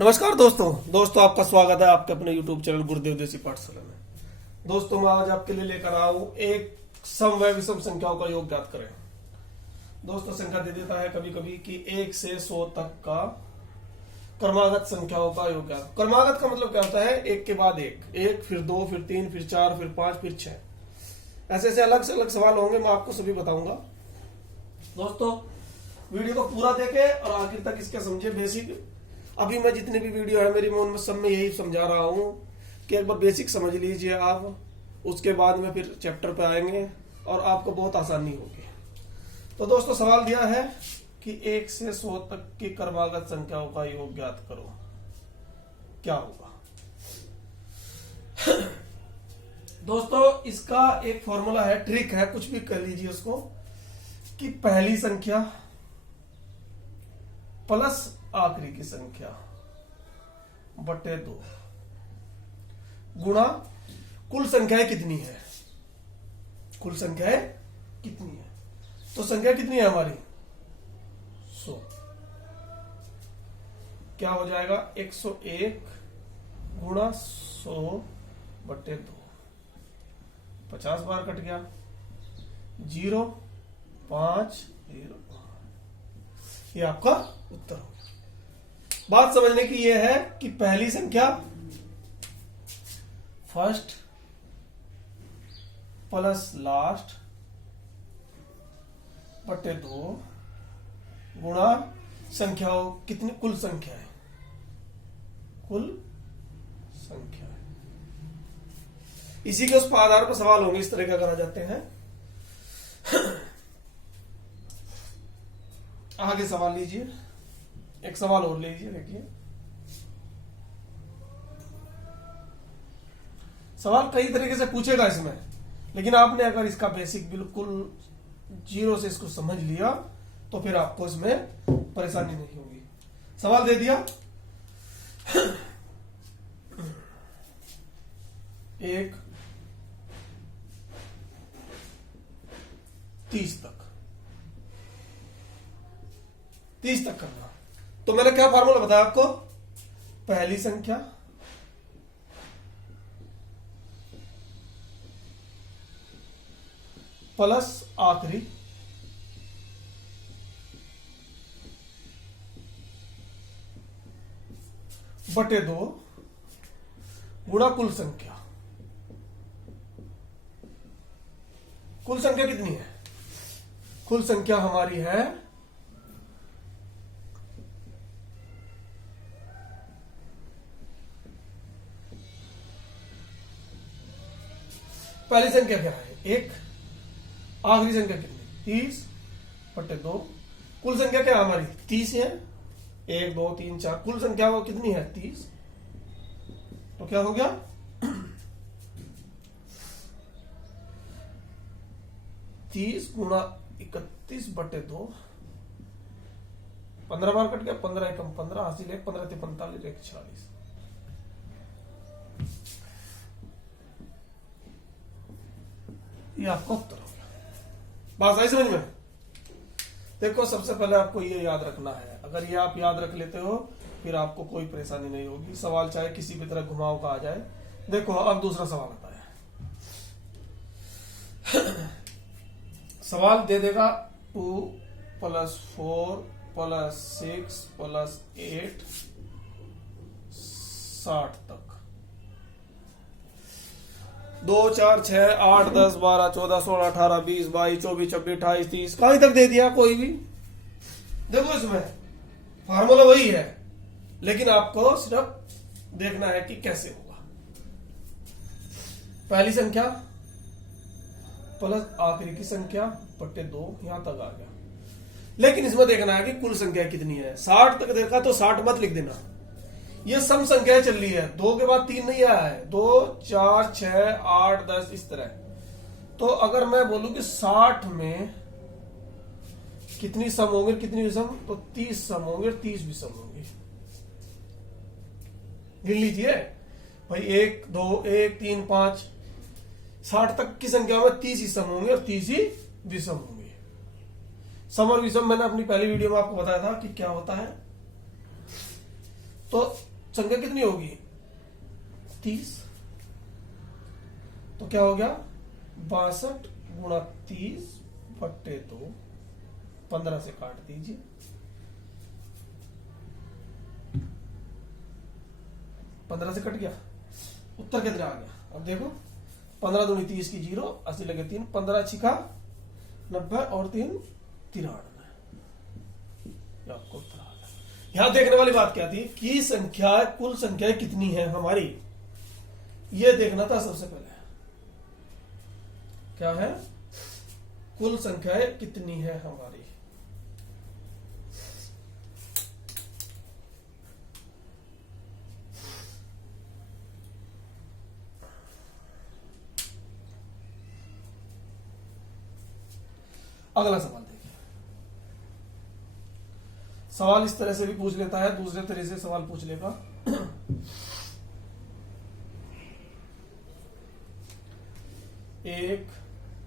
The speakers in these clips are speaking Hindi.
नमस्कार दोस्तों आपका स्वागत है आपके अपने YouTube चैनल गुरुदेव देसी पाठशाला में। दोस्तों मैं आज आपके लिए लेकर आया हूं एक सम व विषम संख्याओं का योग ज्ञात करें। दोस्तों संख्या दे देता है कभी कभी कि 1 से 100 तक का क्रमागत संख्याओं का योग ज्ञात। क्रमागत का मतलब क्या होता है? एक के बाद एक, फिर 2, फिर 3, फिर 4, फिर 5, फिर 6। ऐसे ऐसे अलग से अलग सवाल होंगे, मैं आपको सभी बताऊंगा। दोस्तों वीडियो को पूरा देखें और आखिर तक इसके समझे बेसिक। अभी मैं जितनी भी वीडियो है मेरी, मैं उनमें सब में यही समझा रहा हूं कि एक बार बेसिक समझ लीजिए आप, उसके बाद में फिर चैप्टर पे आएंगे और आपको बहुत आसानी होगी। तो दोस्तों सवाल दिया है कि 1 से 100 तक की क्रमागत संख्याओं का योग ज्ञात करो, क्या होगा? दोस्तों इसका एक फॉर्मूला है, ट्रिक है, कुछ भी कह लीजिए उसको, कि पहली संख्या प्लस आखिरी की संख्या बटे 2 गुणा कुल संख्याएं कितनी है। कुल संख्याएं कितनी है? तो संख्या कितनी है हमारी? 100। क्या हो जाएगा? 101 गुणा 100 बटे 2। 50 बार कट गया। 0 5 0। ये आपका उत्तर हो गया। बात समझने की यह है कि पहली संख्या फर्स्ट प्लस लास्ट बटे 2 गुणा संख्याओं कितनी, कुल संख्या है, कुल संख्या है। इसी के उस आधार पर सवाल होंगे, इस तरह का करा जाते हैं। आगे सवाल लीजिए, एक सवाल और लीजिए। देखिए सवाल कई तरीके से पूछेगा इसमें, लेकिन आपने अगर इसका बेसिक बिल्कुल 0 से इसको समझ लिया तो फिर आपको इसमें परेशानी नहीं होगी। सवाल दे दिया एक 30 तक करना। तो मैंने क्या फार्मूला बताया आपको? पहली संख्या प्लस आखिरी बटे 2 गुणा कुल संख्या। कुल संख्या कितनी है? कुल संख्या हमारी है पहली संख्या क्या है? 1। आखिरी संख्या कितनी? 30 बटे 2। कुल संख्या क्या हमारी? 30 है। 1 2 3 4, कुल संख्या वो कितनी है? 30। तो क्या हो गया? 30 गुणा 31 बटे 2। 15 बार कट गया। 15 एकम 15, हासिल 1, 15 × 45, 1 40। ये आपका उत्तर हो गया। बात आई समझ में? देखो सबसे पहले आपको ये याद रखना है। अगर ये आप याद रख लेते हो फिर आपको कोई परेशानी नहीं होगी। सवाल चाहे किसी भी तरह घुमाव का आ जाए। देखो अब दूसरा सवाल आता है। सवाल दे देगा 2 + 4 + 6 + 8 60 तक। 2 4 6 8 10 12 14 16 18 20 22 24 26 28 30 कहीं तक दे दिया कोई भी। देखो इसमें फार्मूला वही है, लेकिन आपको सिर्फ देखना है कि कैसे होगा। पहली संख्या प्लस आखिरी की संख्या बटे 2, यहां तक आ गया। लेकिन इसमें देखना है कि कुल संख्या कितनी है। 60 तक देखा तो 60 मत लिख देना। ये सम संख्याएं चल रही है, 2 के बाद 3 नहीं आया है। 2 4 6 8 10 इस तरह। तो अगर मैं बोलूं कि 60 में कितनी सम होंगे, कितनी विषम, तो 30 सम होंगे, 30 विषम होंगे। गिन लीजिए भाई, 1 2 1 3 5 60 तक की संख्या में 30 ही सम होंगे और 30 ही विषम होंगे। सम और विषम मैंने अपनी पहली वीडियो में आपको बताया था कि क्या होता है। तो संख्या कितनी होगी 30। तो क्या हो गया 62 गुणा 30 बट्टे 2, 15 से काट दीजिए, 15 से कट गया, उत्तर कितना आ गया। अब देखो 15 दूनी 30 की 0, 80 लगे 3, 15 छिका 90 और 3 93। आपको उत्तर आ गया। यहां देखने वाली बात क्या थी कि संख्या कुल संख्या कितनी है हमारी, ये देखना था सबसे पहले। क्या है कुल संख्याएं कितनी है हमारी। अगला सवाल देखिए। सवाल इस तरह से भी पूछ लेता है, दूसरे तरह से सवाल पूछ लेगा। 1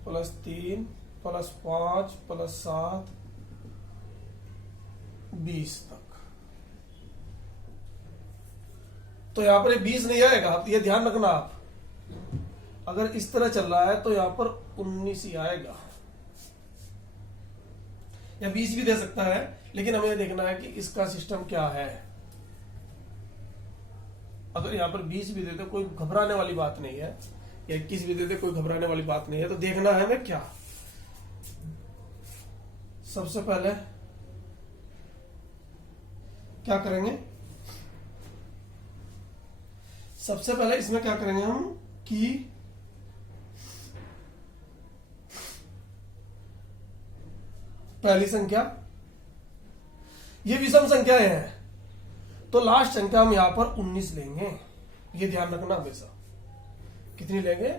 + 3 + 5 + 7 20 तक। तो यहां पर ये 20 नहीं आएगा, ये ध्यान रखना आप। अगर इस तरह चल रहा है तो यहां पर 19 ही आएगा, या 20 भी दे सकता है, लेकिन हमें देखना है कि इसका सिस्टम क्या है। अगर यहां पर 20 भी देते कोई घबराने वाली बात नहीं है, या 21 भी देते कोई घबराने वाली बात नहीं है। तो देखना है हमें क्या। सबसे पहले क्या करेंगे, सबसे पहले इसमें क्या करेंगे हम कि पहली संख्या, ये विषम संख्याएं हैं, तो लास्ट संख्या हम यहां पर 19 लेंगे। ये ध्यान रखना हमेशा। कितनी लेंगे,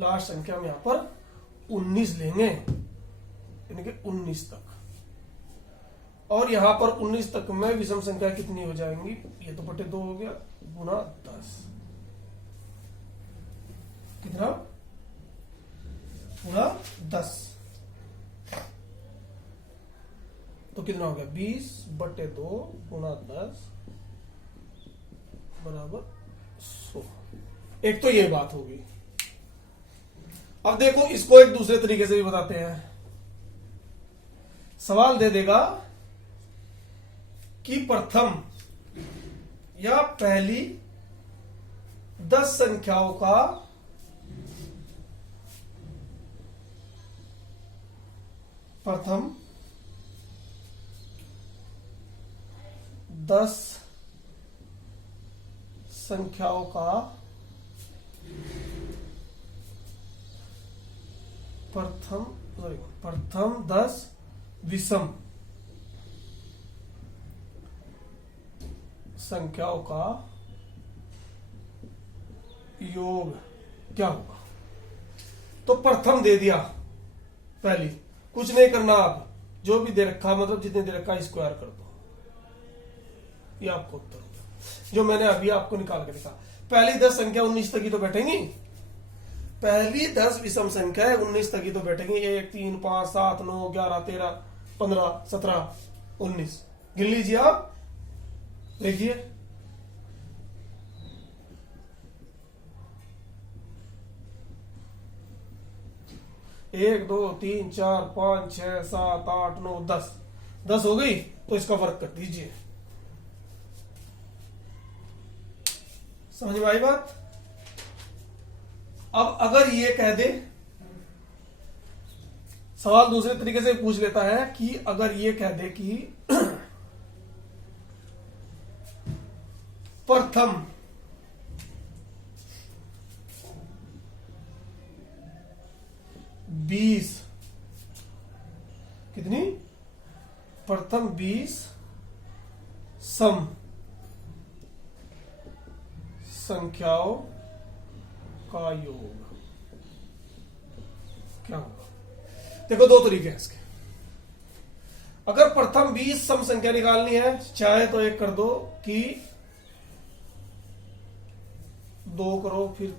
लास्ट संख्या हम यहां पर 19 लेंगे, यानी कि 19 तक। और यहां पर 19 तक में विषम संख्या कितनी हो जाएंगी, ये तो बटे 2 हो गया, गुणा 10। कितना, गुणा 10। तो कितना हो गया 20 बटे 2 गुणा 10 बराबर 100। एक तो ये बात होगी। अब देखो इसको एक दूसरे तरीके से भी बताते हैं। सवाल दे देगा कि प्रथम या पहली 10 संख्याओं का प्रथम 10 संख्याओं का प्रथम 10 विषम संख्याओं का योग क्या होगा। तो प्रथम दे दिया, पहली, कुछ नहीं करना। आप जो भी दे रखा, मतलब जितने दे रखा स्क्वायर कर दो, ये आपको उत्तर होगा जो मैंने अभी आपको निकाल के दिखा। पहली 10 संख्या 19 तक ही तो बैठेंगी, पहली 10 विषम संख्या है 19 तक ही तो बैठेंगी। 1 3 5 7 9 11 13 15 17 19 गिन लीजिए आप, देखिए। एक 2 3 4 5 6 7 8 9 10 हो गई। तो इसका वर्ग कर दीजिए। समझ में आई बात। अब अगर ये कह दे, सवाल दूसरे तरीके से पूछ लेता है कि अगर ये कह दे कि प्रथम 20 कितनी, प्रथम 20 सम संख्याओं का योग क्या होगा। देखो दो तरीके हैं इसके। अगर प्रथम 20 सम संख्या निकालनी है, चाहे तो एक कर दो कि 2 करो, फिर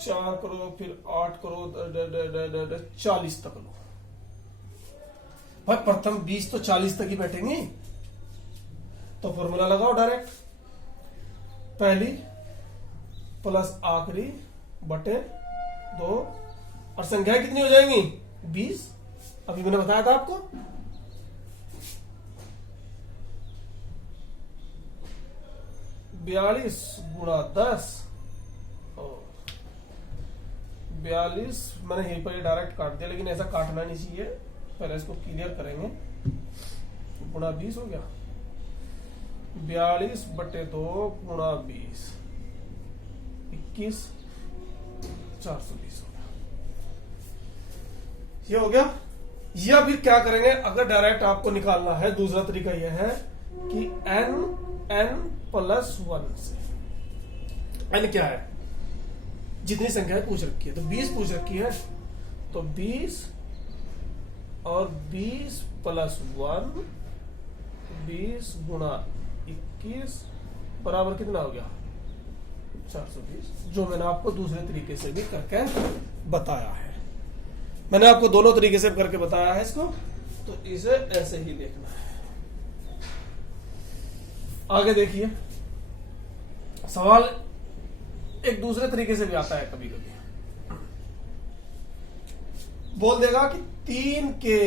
4 करो, फिर 8 करो, 40 तक लो। भाई प्रथम 20 तो 40 तक ही बैठेंगी, तो फॉर्मूला लगाओ डायरेक्ट। पहली प्लस आखिरी बटे 2 और संख्याएं कितनी हो जाएंगी 20। अभी मैंने बताया था आपको 42 गुणा 10 और 42 मैंने यहीं पर डायरेक्ट काट दिया, लेकिन ऐसा काटना नहीं चाहिए, पहले इसको क्लियर करेंगे। गुणा 20 हो गया 42 बटे 2 गुणा 20 21 420 हो गया। ये हो गया। या फिर क्या करेंगे, अगर डायरेक्ट आपको निकालना है दूसरा तरीका यह है कि n प्लस 1 से। n क्या है, जितनी संख्याएं पूछ रखी है, तो 20 पूछ रखी है, तो 20 और 20 प्लस 1 20 गुणा 21 बराबर कितना हो गया 420, जो मैंने आपको दूसरे तरीके से भी करके बताया है। मैंने आपको दोनों तरीके से करके बताया है इसको, तो इसे ऐसे ही देखना है। आगे देखिए, सवाल एक दूसरे तरीके से भी आता है। कभी कभी बोल देगा कि 3 के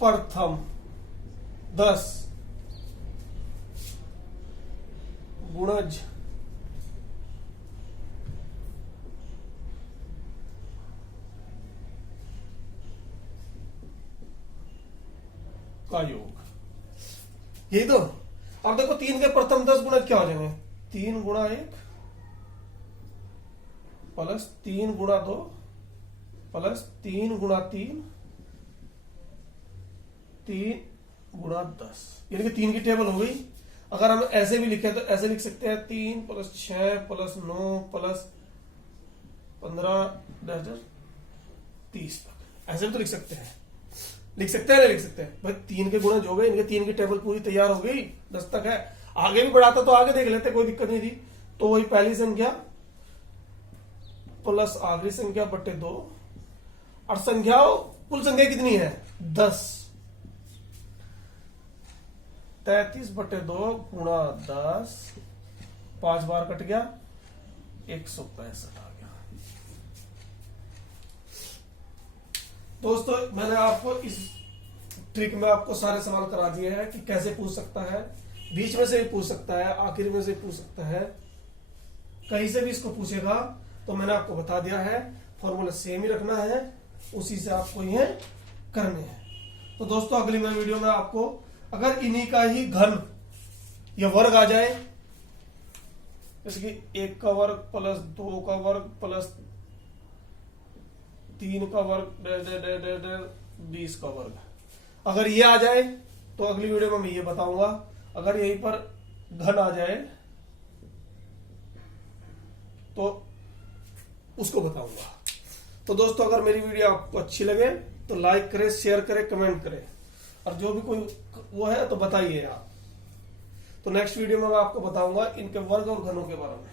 प्रथम 10 गुणज का योग। यही तो। अब देखो 3 के प्रथम 10 गुणज क्या हो जाएंगे, 3 गुणा 1 प्लस 3 गुणा 2 प्लस 3 गुणा 3 3 गुणा 10, यानी कि 3 की टेबल हो गई। अगर हम ऐसे भी लिखे तो ऐसे लिख सकते हैं 3 प्लस 6 प्लस 9 प्लस 15 30 तक, ऐसे भी तो लिख सकते हैं। लिख सकते हैं, नहीं लिख सकते हैं भाई। 3 के गुणज हो गए, इनके 3 की टेबल पूरी तैयार हो गई, 10 तक है। आगे भी बढ़ाता तो आगे देख लेते, कोई दिक्कत नहीं थी। तो वही पहली संख्या प्लस आखिरी संख्या बटे 2, और संख्या कुल संख्या कितनी है 10, 33 बटे 2 गुणा 10, 5 बार कट गया 165 आ गया। दोस्तों मैंने आपको इस ट्रिक में आपको सारे सवाल करा दिए हैं कि कैसे पूछ सकता है, बीच में से भी पूछ सकता है, आखिर में से भी पूछ सकता है, कहीं से भी इसको पूछेगा। तो मैंने आपको बता दिया है, फॉर्मूला सेम ही रखना है, उसी से आपको ये करने हैं। तो दोस्तों अगली मैं वीडियो में आपको अगर इन्हीं का ही घन या वर्ग आ जाए, जैसे कि 1 का वर्ग प्लस 2 का वर्ग प्लस 3 का वर्ग 20 का वर्ग, अगर ये आ जाए तो अगली वीडियो में मैं ये बताऊंगा। अगर यहीं पर घन आ जाए तो उसको बताऊंगा। तो दोस्तों अगर मेरी वीडियो आपको अच्छी लगे तो लाइक करें, शेयर करें, कमेंट करें, और जो भी कोई वो है तो बताइए आप। तो नेक्स्ट वीडियो में मैं आपको बताऊंगा इनके वर्ग और घनों के बारे में।